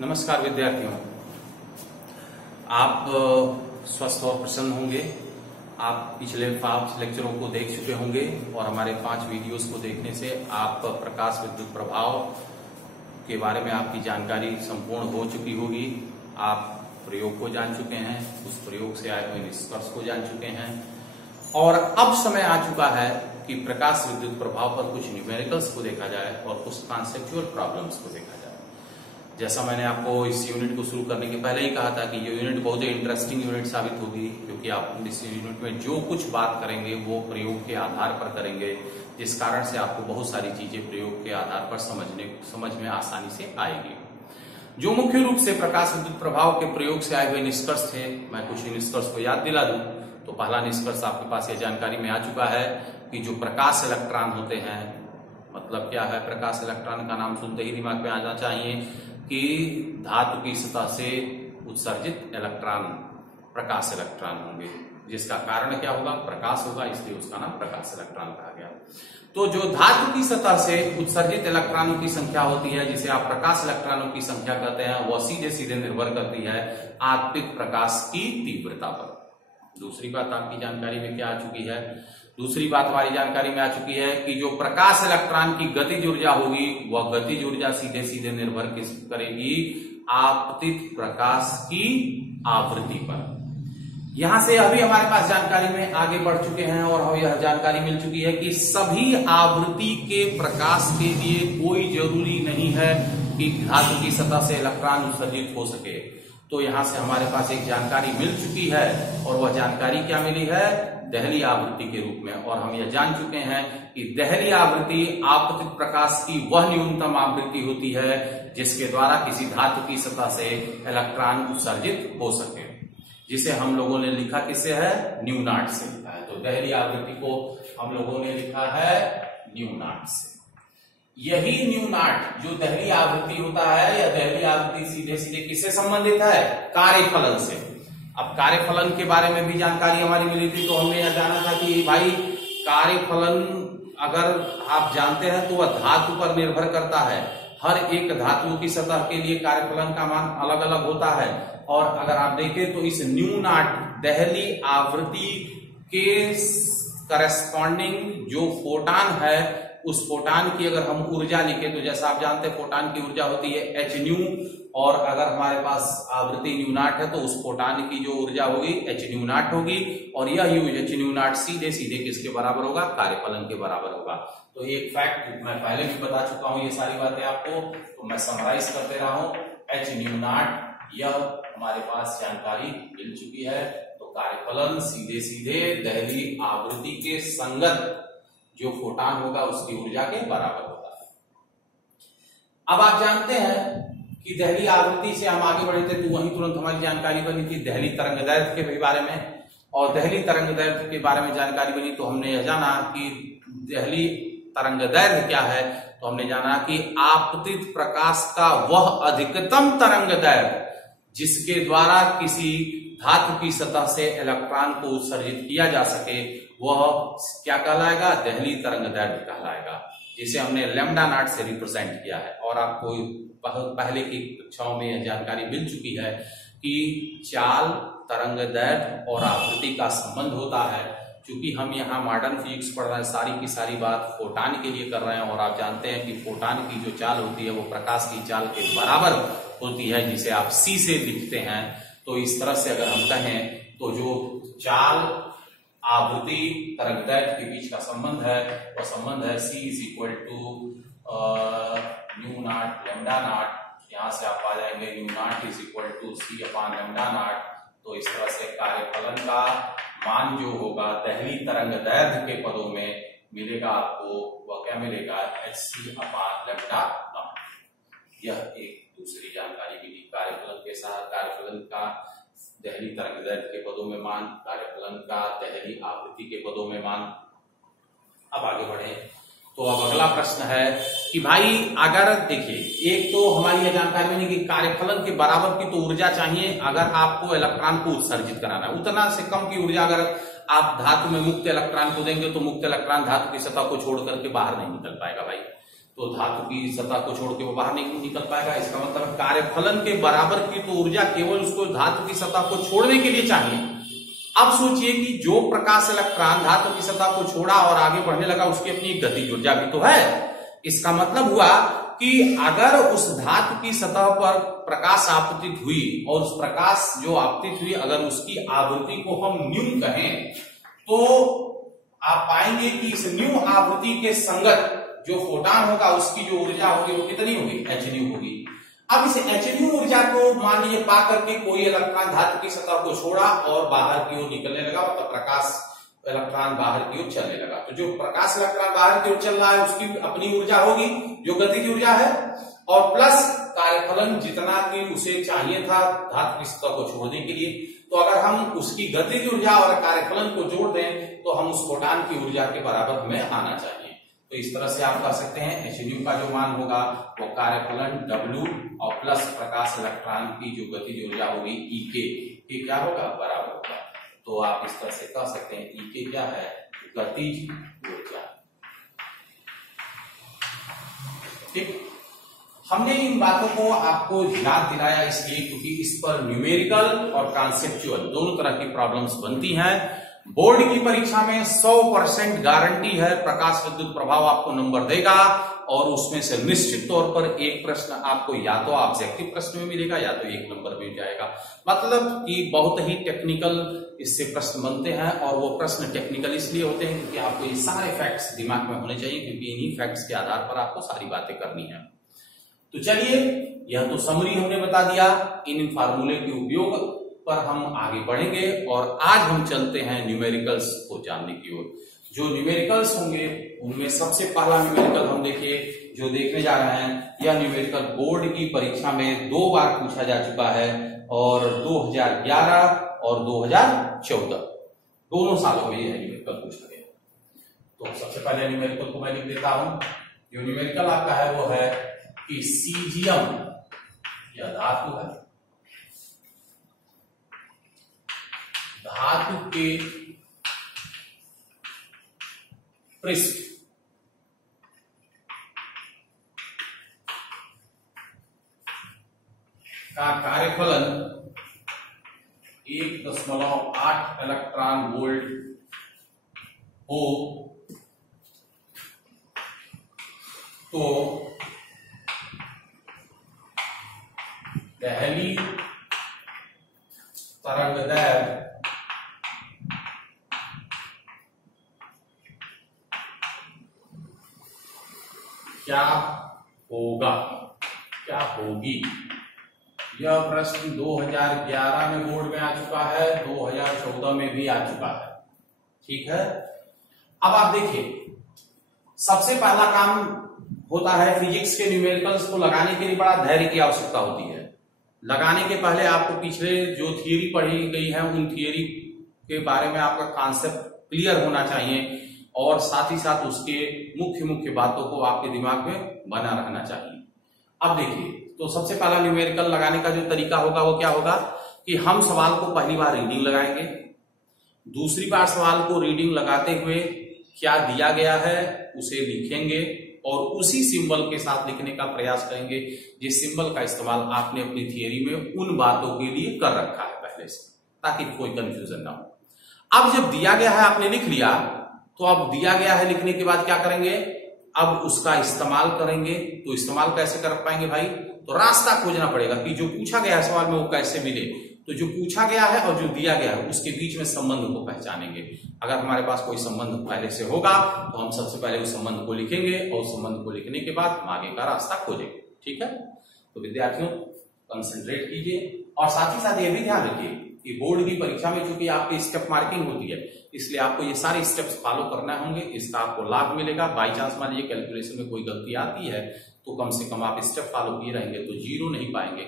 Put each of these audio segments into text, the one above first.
नमस्कार विद्यार्थियों, आप स्वस्थ और प्रसन्न होंगे। आप पिछले 5 लेक्चरों को देख चुके होंगे और हमारे 5 वीडियोस को देखने से आप प्रकाश विद्युत प्रभाव के बारे में आपकी जानकारी संपूर्ण हो चुकी होगी। आप प्रयोग को जान चुके हैं, उस प्रयोग से आए हुए निष्कर्ष को जान चुके हैं और अब समय आ चुका है कि प्रकाश विद्युत प्रभाव पर कुछ न्यूमेरिकल्स को देखा जाए और कुछ कॉन्सेप्चुअल प्रॉब्लम्स को देखा जाए। जैसा मैंने आपको इस यूनिट को शुरू करने के पहले ही कहा था कि ये यूनिट बहुत ही इंटरेस्टिंग यूनिट साबित होगी, क्योंकि आप इस यूनिट में जो कुछ बात करेंगे वो प्रयोग के आधार पर करेंगे, जिस कारण से आपको बहुत सारी चीजें प्रयोग के आधार पर समझ में आसानी से आएगी। जो मुख्य रूप से प्रकाश विद्युत प्रभाव के प्रयोग से आए हुए निष्कर्ष थे, मैं कुछ निष्कर्ष को याद दिला दूं। तो पहला निष्कर्ष आपके पास ये जानकारी में आ चुका है कि जो प्रकाश इलेक्ट्रॉन होते हैं, मतलब क्या है, प्रकाश इलेक्ट्रॉन का नाम सुनते ही दिमाग में आना चाहिए कि धातु की सतह से उत्सर्जित इलेक्ट्रॉन प्रकाश इलेक्ट्रॉन होंगे, जिसका कारण क्या होगा, प्रकाश होगा, इसलिए उसका नाम प्रकाश इलेक्ट्रॉन कहा गया। तो जो धातु की सतह से उत्सर्जित इलेक्ट्रॉनों की संख्या होती है, जिसे आप प्रकाश इलेक्ट्रॉनों की संख्या कहते हैं, वह सीधे सीधे निर्भर करती है आपतित प्रकाश की तीव्रता पर। दूसरी बात आपकी जानकारी में क्या आ चुकी है, दूसरी बात हमारी जानकारी में आ चुकी है कि जो प्रकाश इलेक्ट्रॉन की गतिज ऊर्जा होगी, वह गतिज ऊर्जा सीधे सीधे निर्भर करेगी आपतित प्रकाश की आवृत्ति पर। यहां से अभी हमारे पास जानकारी में आगे बढ़ चुके हैं और हमें यह जानकारी मिल चुकी है कि सभी आवृत्ति के प्रकाश के लिए कोई जरूरी नहीं है कि धातु की सतह से इलेक्ट्रॉन उत्सर्जित हो सके। तो यहां से हमारे पास एक जानकारी मिल चुकी है और वह जानकारी क्या मिली है, देहली आवृत्ति के रूप में। और हम यह जान चुके हैं कि देहली आवृत्ति आपतित प्रकाश की वह न्यूनतम आवृत्ति होती है जिसके द्वारा किसी धातु की सतह से इलेक्ट्रॉन उत्सर्जित हो सके, जिसे हम लोगों ने लिखा किससे है, न्यू नॉट से लिखा है। तो देहली आवृत्ति को हम लोगों ने लिखा है न्यू नॉट से। यही न्यू नॉट जो देहली आवृत्ति होता है, या देहली आवृत्ति सीधे सीधे किससे संबंधित है, कार्यफलन से। अब कार्यफलन के बारे में भी जानकारी हमारी मिली थी, तो हमने यह जाना था कि भाई कार्यफलन अगर आप जानते हैं तो वह धातु पर निर्भर करता है। हर एक धातु की सतह के लिए कार्यफलन का मान अलग अलग होता है। और अगर आप देखें तो इस न्यू नॉट देहली आवृत्ति के करस्पॉन्डिंग जो फोटान है, उस फोटान की अगर हम ऊर्जा लिखें तो जैसा आप जानते हैं फोटान की ऊर्जा होती है एच न्यू, और अगर हमारे पास आवृत्ति न्यू नॉट है तो उस फोटान की जो ऊर्जा होगी एच न्यू नॉट होगी, और यह एच न्यू नॉट सीधे सीधे किसके बराबर होगा, कार्यफलन के बराबर होगा। तो एक फैक्ट मैं पहले भी बता चुका हूं ये सारी बातें आपको, तो मैं समराइज करते रहा हूं। एच न्यू नॉट यह हमारे पास जानकारी मिल चुकी है। तो कार्यफलन सीधे सीधे देहली आवृत्ति के संगत जो फोटान होगा उसकी ऊर्जा के बराबर होगा। अब आप जानते हैं कि देहली आवृत्ति से हम आगे बढ़े थे तो वहीं तुरंत हमारी जानकारी बनी थी देहली तरंगदैर्घ्य के बारे में। और देहली तरंगदैर्घ्य के बारे में जानकारी बनी तो हमने यह जाना कि देहली तरंगदैर्घ्य क्या है, तो हमने जाना कि आपतित प्रकाश का वह अधिकतम तरंगदैर्घ्य जिसके द्वारा किसी धातु की सतह से इलेक्ट्रॉन को उत्सर्जित किया जा सके, वह क्या कहलाएगा, देहली तरंगदैर्घ्य कहलाएगा, जिसे हमने लैम्डा नॉट से रिप्रेजेंट किया है। और आपको पहले की कक्षाओं में यह जानकारी मिल चुकी है कि चाल, तरंगदैर्घ्य और आवृत्ति का संबंध होता है। क्योंकि हम यहाँ मॉडर्न फिजिक्स पढ़ रहे हैं, सारी की सारी बात फोटान के लिए कर रहे हैं, और आप जानते हैं कि फोटान की जो चाल होती है वो प्रकाश की चाल के बराबर होती है, जिसे आप c से लिखते हैं। तो इस तरह से अगर हम कहें तो जो चाल, आवृत्ति, तरंगदैर्घ्य के बीच का संबंध है वह संबंध है c is equal to nu naught lambda naught. यहाँ से आप आ जाएंगे nu naught is equal to c upon lambda naught. तो इस तरह से कार्यफलन का मान जो होगा देहली तरंगदैर्घ्य के पदों में मिलेगा आपको, वह क्या मिलेगा, hc अपॉन लैम्डा नॉट। यह एक दूसरी जानकारी मिली। कार्यफलन के साथ कार्यफलन का देहली तरंगदैर्घ्य के पदों में मान, कार्यफलन का देहली आवृत्ति के पदों में मान। अब आगे बढ़े तो अब अगला प्रश्न है कि भाई अगर देखिए, एक तो हमारी यह जानकारी मिली कि कार्यफलन के बराबर की तो ऊर्जा चाहिए अगर आपको इलेक्ट्रॉन को उत्सर्जित कराना है। उतना से कम की ऊर्जा अगर आप धातु में मुक्त इलेक्ट्रॉन को देंगे तो मुक्त इलेक्ट्रॉन धातु की सतह को छोड़ करके बाहर नहीं निकल पाएगा भाई। तो धातु की सतह को छोड़ के वो बाहर नहीं निकल पाएगा। इसका मतलब कार्यफलन के बराबर की तो ऊर्जा केवल उसको धातु की सतह को छोड़ने के लिए चाहिए। अब सोचिए कि जो प्रकाश इलेक्ट्रॉन धातु की सतह को छोड़ा और आगे बढ़ने लगा, उसकी अपनी एक गतिज ऊर्जा भी तो है। इसका मतलब हुआ कि अगर उस धातु की सतह पर प्रकाश आपतित हुई और उस प्रकाश जो आपतित हुई अगर उसकी आवृत्ति को हम न्यू कहें, तो आप पाएंगे कि इस न्यू आवृत्ति के संगत जो फोटॉन होगा उसकी जो ऊर्जा होगी वो कितनी होगी, hν होगी। अब इस hν ऊर्जा को मान लीजिए पा करके कोई इलेक्ट्रॉन धातु की सतह को छोड़ा और बाहर की ओर निकलने लगा, मतलब प्रकाश इलेक्ट्रॉन बाहर की ओर चलने लगा। तो जो प्रकाश इलेक्ट्रॉन बाहर की ओर चल रहा है उसकी अपनी ऊर्जा होगी जो गतिज ऊर्जा है, और प्लस कार्यफलन जितना कि उसे चाहिए था धातु की सतह को छोड़ने के लिए। तो अगर हम उसकी गतिज ऊर्जा और कार्यफलन को जोड़ दें तो हम उस फोटॉन की ऊर्जा के बराबर हमें आना चाहिए। तो इस तरह से आप कर सकते हैं hν का जो मान होगा वो कार्यफलन W और प्लस प्रकाश इलेक्ट्रॉन की जो गतिज ऊर्जा होगी Ek के क्या होगा, बराबर होगा। तो आप इस तरह से कह सकते हैं Ek क्या है, गतिज ऊर्जा। ठीक, हमने इन बातों को आपको याद दिलाया इसलिए क्योंकि इस पर न्यूमेरिकल और कॉन्सेप्चुअल दोनों तरह की प्रॉब्लम्स बनती हैं। बोर्ड की परीक्षा में 100% गारंटी है प्रकाश विद्युत प्रभाव आपको नंबर देगा, और उसमें से निश्चित तौर पर एक प्रश्न आपको या तो ऑब्जेक्टिव प्रश्न में मिलेगा या तो 1 नंबर मिल जाएगा। मतलब कि बहुत ही टेक्निकल इससे प्रश्न बनते हैं, और वो प्रश्न टेक्निकल इसलिए होते हैं क्योंकि आपको ये सारे फैक्ट्स दिमाग में होने चाहिए, क्योंकि इन्हीं फैक्ट्स के आधार पर आपको सारी बातें करनी है। तो चलिए, यह तो समरी हमने बता दिया, इन फार्मूले के उपयोग पर हम आगे बढ़ेंगे, और आज हम चलते हैं न्यूमेरिकल्स को जानने की ओर। जो न्यूमेरिकल्स होंगे उनमें सबसे पहला न्यूमेरिकल हम देखिए जो देखने जा रहे हैं, यह न्यूमेरिकल बोर्ड की परीक्षा में 2 बार पूछा जा चुका है, और 2011 और 2014 दोनों सालों में यह न्यूमेरिकल पूछा गया। तो सबसे पहले न्यूमेरिकल को मैं लिख देता हूं। जो न्यूमेरिकल आपका है वो है कि सीजियम यह धातु है, धातु के पृष्ठ का कार्यफलन 1.8 इलेक्ट्रॉन वोल्ट हो तो पहली तरंगदैर्घ्य क्या होगा, क्या होगी। यह प्रश्न 2011 में बोर्ड में आ चुका है, 2014 में भी आ चुका है। ठीक है, अब आप देखिए, सबसे पहला काम होता है फिजिक्स के न्यूमेरिकल्स को लगाने के लिए बड़ा धैर्य की आवश्यकता होती है। लगाने के पहले आपको पिछले जो थियरी पढ़ी गई है उन थियरी के बारे में आपका कॉन्सेप्ट क्लियर होना चाहिए, और साथ ही साथ उसके मुख्य बातों को आपके दिमाग में बना रहना चाहिए। अब देखिए, तो सबसे पहला न्यूमेरिकल लगाने का जो तरीका होगा वो क्या होगा कि हम सवाल को पहली बार रीडिंग लगाएंगे, दूसरी बार सवाल को रीडिंग लगाते हुए क्या दिया गया है उसे लिखेंगे, और उसी सिंबल के साथ लिखने का प्रयास करेंगे जिस सिंबल का इस्तेमाल आपने अपनी थियरी में उन बातों के लिए कर रखा है पहले से, ताकि कोई कंफ्यूजन ना हो। अब जब दिया गया है आपने लिख लिया, तो अब दिया गया है लिखने के बाद क्या करेंगे, अब उसका इस्तेमाल करेंगे। तो इस्तेमाल कैसे कर पाएंगे भाई, तो रास्ता खोजना पड़ेगा कि जो पूछा गया है सवाल में वो कैसे मिले। तो जो पूछा गया है और जो दिया गया है उसके बीच में संबंध को पहचानेंगे। अगर हमारे पास कोई संबंध पहले से होगा तो हम सबसे पहले उस संबंध को लिखेंगे, और उस संबंध को लिखने के बाद हम आगे का रास्ता खोजेंगे। ठीक है, तो विद्यार्थियों कंसंट्रेट कीजिए, और साथ ही साथ ये भी ध्यान रखिए कि बोर्ड की परीक्षा में चूंकि आपकी स्टेप मार्किंग होती है, इसलिए आपको ये सारे स्टेप्स फॉलो करना होंगे। इसका आपको लाभ मिलेगा। बाई चांस मान लीजिए कैलकुलेशन में कोई गलती आती है तो कम से कम आप स्टेप फॉलो किए रहेंगे तो 0 नहीं पाएंगे,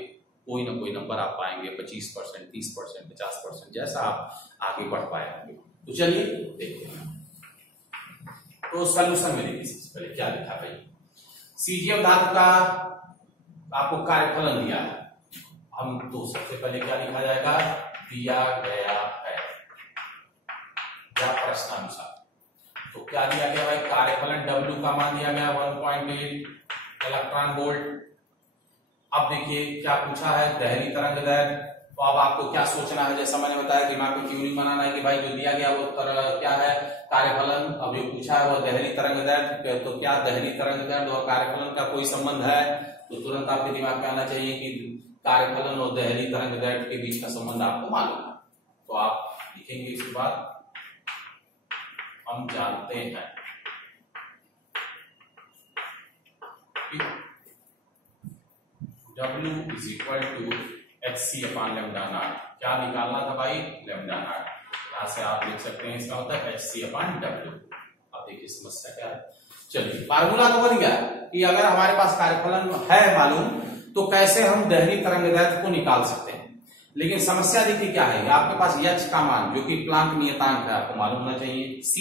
कोई ना कोई नंबर आप पाएंगे, 25%, 30%, 50%, जैसा आप आगे बढ़ पाएंगे। तो चलिए देखते हैं। तो सोल्यूशन में देखिए, सबसे पहले क्या लिखा भाई, सीजियम धातु का आपको कार्यफलन दिया है। हम तो सबसे पहले क्या लिखा जाएगा, दिया गया है या प्रश्नानुसार। तो क्या दिया गया भाई, कार्यफलन W का मान दिया गया 1.8 इलेक्ट्रॉन वोल्ट। अब देखिए क्या पूछा है, दहली तरंग दैर्घ्य। तो अब आपको क्या सोचना है, जैसा मैंने बताया दिमाग को ट्यूनिंग बनाना है कि भाई जो दिया गया वो क्या है, कार्यफलन। अब जो पूछा है वो दहली तरंग दैर्घ्य, तो क्या दहली तरंग दैर्घ्य और कार्यफलन का कोई संबंध है, तो तुरंत आपके दिमाग में आना चाहिए कि कार्यफलन और दहली तरंग दैर्घ्य के बीच का संबंध आपको मालूम है। तो आप लिखेंगे इसके बाद हम जानते हैं W is equal to HC upon lambda naught. क्या निकालना था भाई, लैम्डा नॉट। यहां से आप लिख सकते हैं इसका होता है HC अपॉन W। अब देखिए समस्या क्या है, चलिए फार्मूला तो बन गया कि अगर हमारे पास कार्यफलन है मालूम तो कैसे हम दहली तरंग दैर्घ्य को निकाल सकते हैं। लेकिन समस्या देखिए क्या है, आपके पास h का मान जो कि प्लांक नियतांक है आपको मालूम होना चाहिए, c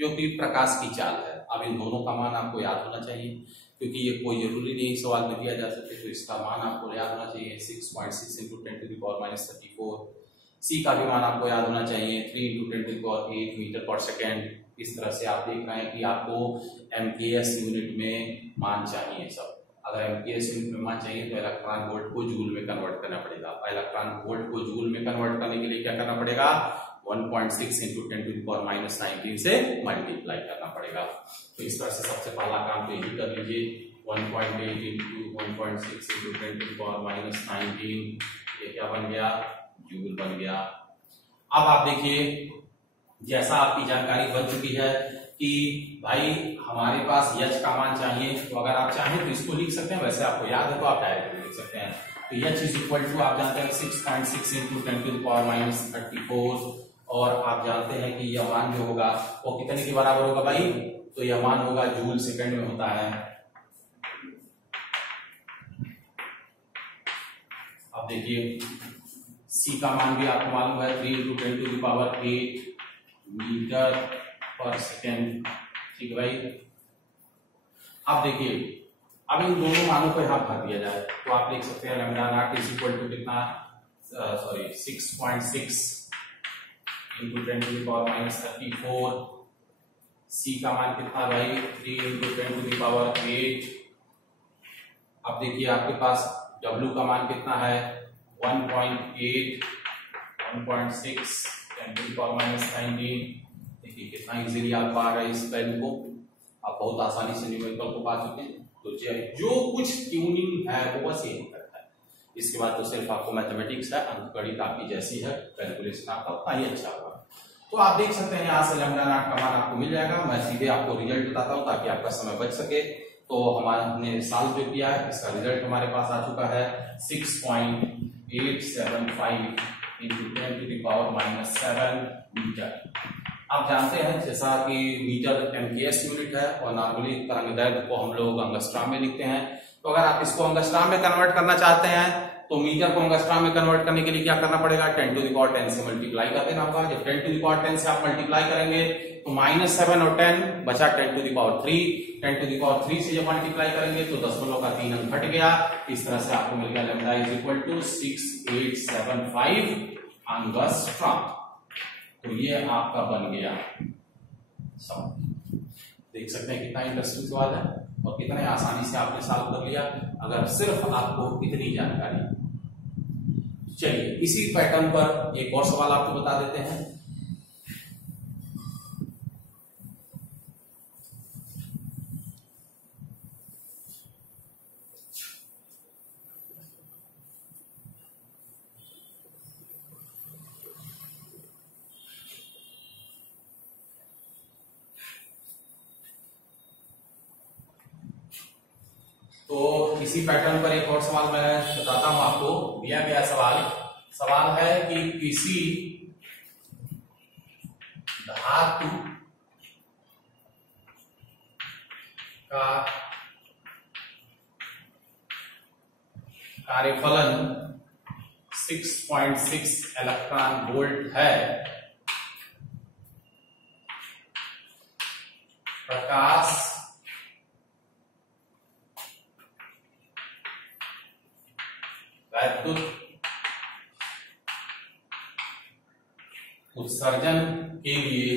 जो कि प्रकाश की चाल है। अब इन दोनों का मान आपको याद होना चाहिए, क्योंकि ये कोई जरूरी नहीं सवाल में दिया जा सकते, तो इसका मान आपको याद होना चाहिए 6.6 into 10 to the power minus 34। C का भी मान आपको याद होना चाहिए 3 into 10 to the power 8 metre पर सेकेंड। इस तरह से आप देख रहे हैं कि आपको MKS यूनिट में मान चाहिए सब। अगर MKS यूनिट में मान चाहिए तो इलेक्ट्रॉन वोल्ट को जूल में कन्वर्ट करना पड़ेगा। इलेक्ट्रॉन वोल्ट को जूल में कन्वर्ट करने के लिए क्या करना पड़ेगा, 1.6 into 10 to the power minus 19 से मल्टीप्लाई करना पड़ेगा। तो इस तरह से सबसे पहला काम तो यही कर लीजिए, 1.8 into 1.6 into 10 to the power minus 19, ये क्या बन गया, जूल बन गया। अब आप देखिए जैसा आपकी जानकारी बन चुकी है कि भाई हमारे पास h का मान चाहिए, तो अगर आप चाहें तो इसको लिख सकते हैं, वैसे आपको याद है तो आप डायरेक्ट लिख सकते हैं। तो h इज इक्वल टू आप जानते हैं 6.6 into 10 to the power minus 34, और आप जानते हैं कि यह मान जो होगा वो कितने के बराबर होगा भाई, तो यह मान होगा जूल सेकंड में होता है। अब देखिए c का मान भी आपको मालूम है 3 into 10 to the power 8 metre पर सेकेंड, ठीक है भाई। अब देखिए अब इन दोनों मानों को यहां भर दिया जाए तो आप लिख सकते हैं lambda naught is equal to कितना, 6.6 into 10 to the power minus 34। C का मान कितना भाई, 3 इंटू 10 टू द पावर 8। अब देखिए आपके पास W का मान कितना है, 1.8 1.6 10 टू द पावर माइनस 19। देखिए कितना इजीली आप पा रहे हैं इस वैल्यू को, आप बहुत आसानी से न्यूमेरिकल को पा चुके हैं। तो जो कुछ ट्यूनिंग है वो बस यही करता है, इसके बाद तो सिर्फ आपको मैथमेटिक्स है, अंकगणित आपकी जैसी है, कैलकुलेशन आपका उतना ही अच्छा होगा। तो आप देख सकते हैं यहाँ से लैम्डा नॉट का मान आपको मिल जाएगा। मैं सीधे आपको रिजल्ट बताता हूँ ताकि आपका समय बच सके। तो हमने सॉल्व जो किया है इसका रिजल्ट हमारे पास आ चुका है 6.875 into 10 to the power minus 7 metre. आप जानते हैं जैसा कि मीटर MKS यूनिट है और नॉर्मली तरंग दैर्घ्य को हम लोग अंगस्ट्राम में लिखते हैं। तो अगर आप इसको अंगस्ट्राम में कन्वर्ट करना चाहते हैं तो मीटर को अंगस्ट्राम में कन्वर्ट करने के लिए क्या करना पड़ेगा, 10 टू द पावर 10 से मल्टीप्लाई कर देना होगा। जब 10 टू द पावर 10 से आप मल्टीप्लाई करेंगे तो -7 और 10 बचा 10 to the power 3। 10 to the power 3 से जब मल्टीप्लाई करेंगे तो दशमलव का 3 अंक घट गया। इस तरह से आपको मिल गया lambda is equal to 6875 angstrom. तो ये आपका बन गया सवाल। देख सकते हैं कितना इंटरेस्टिंग सवाल है और कितने आसानी से आपने सॉल्व कर लिया अगर सिर्फ आपको इतनी जानकारी। चलिए इसी पैटर्न पर एक और सवाल आपको बता देते हैं। तो इसी पैटर्न पर एक और सवाल मैं बताता हूं आपको। दिया गया सवाल है कि किसी धातु का कार्यफलन 6.6 इलेक्ट्रॉन वोल्ट है, प्रकाश वैद्युत उत्सर्जन के लिए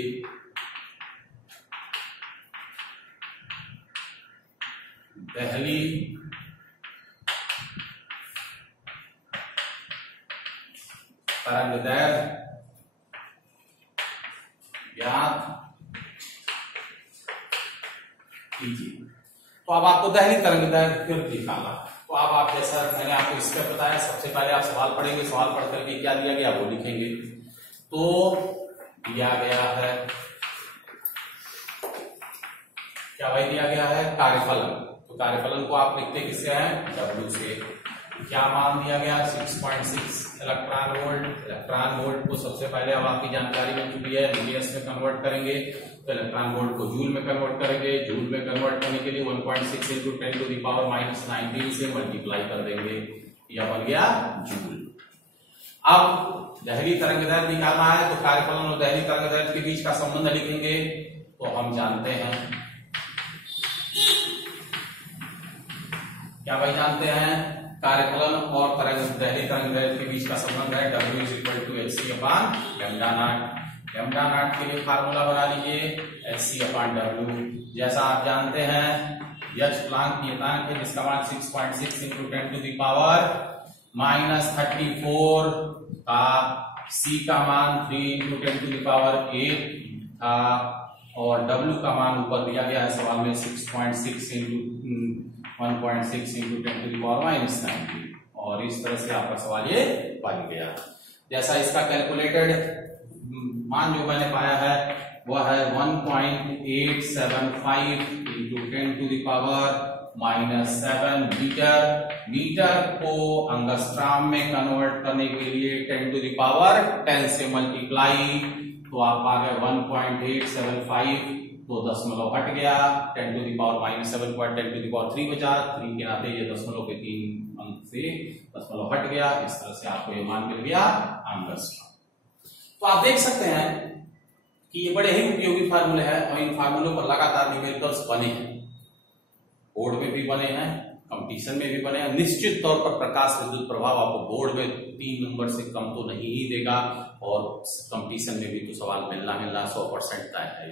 दहली तरंगदैर्घ्य ज्ञात कीजिए। तो अब आपको दहली तरंगदैर्घ्य क्यों निकालना, तो अब आप जैसा मैंने आपको स्टेप बताया, सबसे पहले आप सवाल पढ़ेंगे, सवाल पढ़ करके क्या दिया गया वो लिखेंगे। तो दिया गया है, क्या भाई दिया गया है, कार्यफलन। तो कार्यफलन को आप लिखते किससे हैं, W से। क्या मान दिया गया, 6.6 इलेक्ट्रॉन वोल्ट। इलेक्ट्रॉन वोल्ट को सबसे पहले अब आपकी जानकारी बन चुकी है, मीडियस में कन्वर्ट करेंगे, तो इलेक्ट्रॉन वोल्ट को जूल में कन्वर्ट करेंगे। जूल में कन्वर्ट करने के लिए 1.6 इंटू 10⁻⁻19 से मल्टीप्लाई कर देंगे, यह बन गया जूल। अब दहली तरंगदैर्घ्य निकालना है, तो कार्यफलन और दहली तरंगदैर्घ्य के बीच का संबंध लिखेंगे। तो हम जानते हैं, क्या भाई जानते हैं, कार्यफलन और दहली तरंगदैर्घ्य के बीच का संबंध है W = hc/λ0। लैम्डा नॉट के लिए फार्मूला बना लीजिए, hc/W। जैसा आप जानते हैं यच प्लैंक नियतांक है जिसका मान 6.6 इंटू 10⁻⁻34 था, c का मान 3 इंटू 10⁸ था, और W का मान ऊपर दिया गया है सवाल में 6.6 इंटू 1.6 इंटू 10⁻⁻90, और इस तरह से आपका सवाल ये बन गया। जैसा इसका कैलकुलेटेड मान जो मैंने पाया है वह है 1.875 इंटू 10⁻⁻7 मीटर। मीटर को अंगस्ट्राम में कन्वर्ट करने के लिए 10⁻10 से मल्टीप्लाई, तो आप आ गए 1.875, तो दशमलव हट गया, 10⁻⁻7 को 10⁻3 बचा, 3 के नाते ये दशमलव के 3 अंक से दशमलव हट गया। इस तरह से आपको ये मान मिल गया एंगस्ट्रॉम। तो आप देख सकते हैं कि ये बड़े ही उपयोगी फार्मूले हैं, और इन फार्मूलों पर लगातार न्यूमेरिकल्स बने हैं, बोर्ड में भी बने हैं, कंपटीशन में भी बने हैं। निश्चित तौर पर प्रकाश विद्युत प्रभाव आपको बोर्ड में 3 नंबर से कम तो नहीं ही देगा, और कंपटीशन में भी तो सवाल मिलना 100% तय है।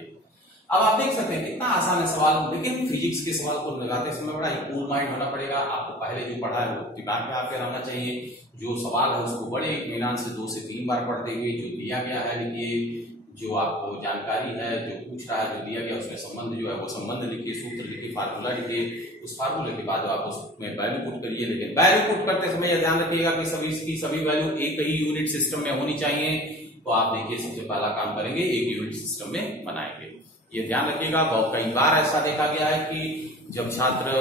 अब आप देख सकते हैं कितना आसान है सवाल, लेकिन फिजिक्स के सवाल को लगाते समय बड़ा ही कूल माइंड होना पड़ेगा। आपको पहले जो पढ़ा है वो दिमाग में आपके रहना चाहिए। जो सवाल है उसको बड़े इत्मीनान से 2 से 3 बार पढ़ते हुए, जो दिया गया है लिखिए, जो आपको जानकारी है, जो पूछ रहा है, जो दिया गया उसमें संबंध जो है वो संबंध लिखिए, सूत्र लिखिए, फार्मूला लिखिए। उस फार्मूले के बाद आप उसमें वैल्यू पुट करिए, लेकिन वैल्यू पुट करते समय यह ध्यान रखिएगा कि सभी वैल्यू एक ही यूनिट सिस्टम में होनी चाहिए। तो आप देखिए सबसे पहला काम करेंगे, एक यूनिट सिस्टम में बनाएंगे, ये ध्यान रखिएगा। बहुत कई बार ऐसा देखा गया है कि जब छात्र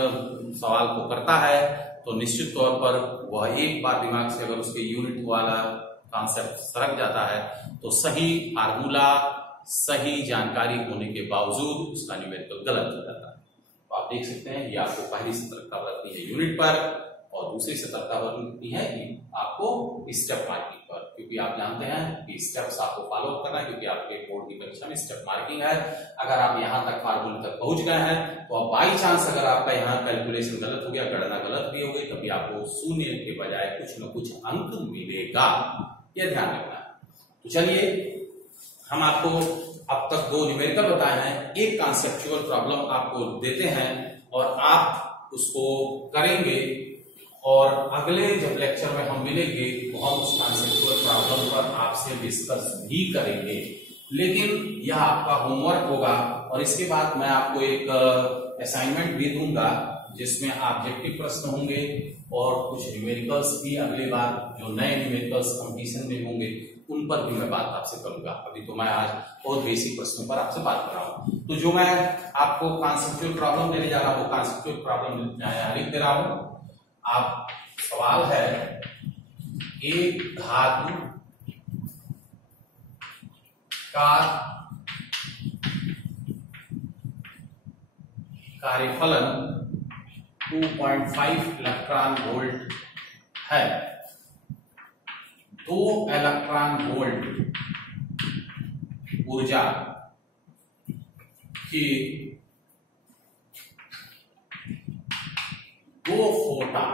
सवाल को करता है तो निश्चित तौर पर वह एक बार दिमाग से अगर उसके यूनिट वाला कॉन्सेप्ट सरक जाता है तो सही फार्मूला, सही जानकारी होने के बावजूद उसका न्यूमेरिकल गलत हो जाता है। तो आप देख सकते हैं ये आपको पहली सतर्कता बरतनी है यूनिट पर, और दूसरी सतर्कता बरतनी है आपको स्टेप मार्किंग पर, क्योंकि आप जानते हैं कि स्टेप्स आपको फॉलो करना है, क्योंकि आपके बोर्ड की परीक्षा में स्टेप मार्किंग है। अगर आप यहां तक फार्मूले तक पहुंच गए हैं तो अब बाई चांस अगर आपका यहाँ कैलकुलेशन गलत हो गया, गणना गलत भी हो गई, तभी आपको 0 के बजाय कुछ न कुछ अंक मिलेगा, यह ध्यान रखना है। तो चलिए हम आपको अब तक 2 न्यूमेरिकल बताए हैं, एक कॉन्सेप्चुअल प्रॉब्लम आपको देते हैं और आप उसको करेंगे, और अगले जब लेक्चर में हम मिलेंगे तो हम उस कॉन्सेप्चुअल प्रॉब्लम पर आपसे डिस्कस भी करेंगे। लेकिन यह आपका होमवर्क होगा, और इसके बाद मैं आपको एक असाइनमेंट भी दूंगा जिसमें ऑब्जेक्टिव प्रश्न होंगे और कुछ न्यूमेरिकल्स भी अगली बार जो नए न्यूमेरिकल्स कंपटीशन में होंगे उन पर भी मैं बात आपसे करूंगा। अभी तो मैं आज बहुत बेसिक प्रश्नों पर आपसे बात कर रहा हूं। तो जो मैं आपको कॉन्सेप्चुअल प्रॉब्लम देने जा रहा हूं वो कॉन्सेप्चुअल प्रॉब्लम लिख दे रहा हूं। आप सवाल है, एक धातु का कार्यफलन 2.5 इलेक्ट्रॉन वोल्ट है, 2 इलेक्ट्रॉन वोल्ट ऊर्जा की 2 फोटॉन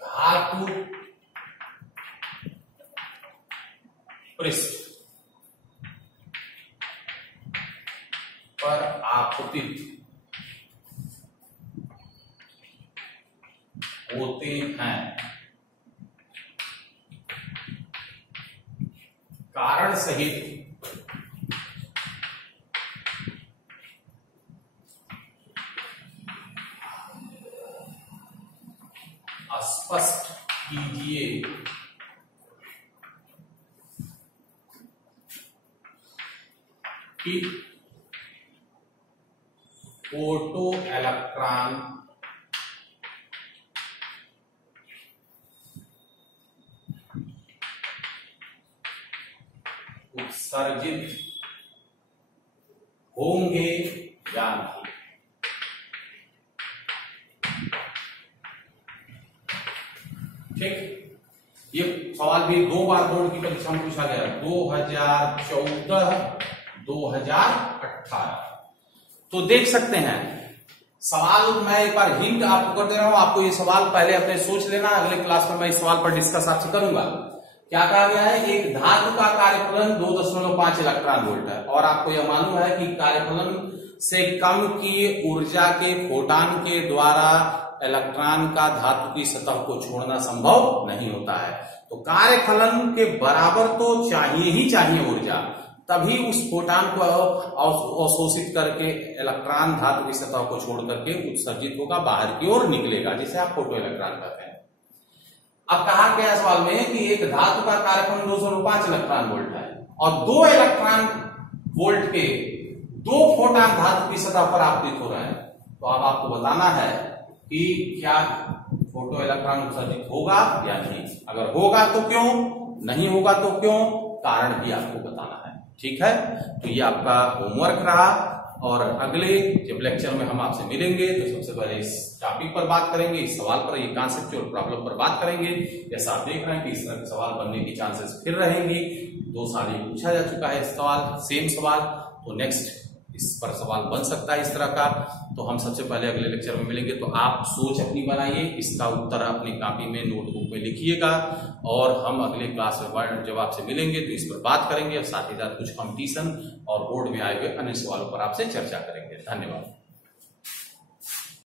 धातु पृष्ठ पर आपत्ति आपतित होते हैं। कारण सहित स्पष्ट कीजिए कि फोटो इलेक्ट्रॉन उत्सर्जित होंगे या नहीं। ठीक, ये सवाल भी 2 बार बोर्ड की परीक्षा में पूछा गया, 2014, 2018। तो देख सकते हैं सवाल, मैं एक बार हिंट आपको कर दे रहा हूं, आपको ये सवाल पहले अपने सोच लेना, अगले क्लास में मैं इस सवाल पर डिस्कस आपसे करूंगा। क्या कहा गया है, एक धातु का कार्यफलन 2.5 इलेक्ट्रॉन वोल्ट है और आपको यह मालूम है कि कार्यफलन से कम की ऊर्जा के फोटान के द्वारा इलेक्ट्रॉन का धातु की सतह को छोड़ना संभव नहीं होता है। तो कार्यफलन के बराबर तो चाहिए ही चाहिए ऊर्जा, तभी उस फोटान को अवशोषित करके इलेक्ट्रॉन धातु की सतह को छोड़ करके उत्सर्जित होगा, बाहर की ओर निकलेगा, जिसे आप फोटो इलेक्ट्रॉन कहते हैं। अब कहा गया सवाल में कि एक धातु का कार्यफलन 2.5 इलेक्ट्रॉन वोल्ट है और 2 इलेक्ट्रॉन वोल्ट के 2 फोटान धातु की सतह पर आपतित हो रहे हैं। तो अब आपको बताना है कि क्या फोटो इलेक्ट्रॉन उत्सर्जित होगा या नहीं, अगर होगा तो क्यों, नहीं होगा तो क्यों, कारण भी आपको बताना है। ठीक है, तो ये आपका होमवर्क रहा और अगले जब लेक्चर में हम आपसे मिलेंगे तो सबसे पहले इस टॉपिक पर बात करेंगे, इस सवाल पर, ये कॉन्सेप्चुअल प्रॉब्लम पर बात करेंगे। जैसा आप देख रहे हैं कि इस तरह के सवाल बनने की चांसेस फिर रहेंगी। 2 साल ये पूछा जा चुका है सवाल, सेम सवाल, तो नेक्स्ट इस पर सवाल बन सकता है इस तरह का। तो हम सबसे पहले अगले लेक्चर में मिलेंगे, तो आप सोच अपनी बनाइए, इसका उत्तर अपनी कॉपी में नोटबुक में लिखिएगा और हम अगले क्लास में जब आपसे मिलेंगे तो इस पर बात करेंगे और साथ ही साथ कुछ कंपटीशन और बोर्ड में आए हुए अन्य सवालों पर आपसे चर्चा करेंगे। धन्यवाद।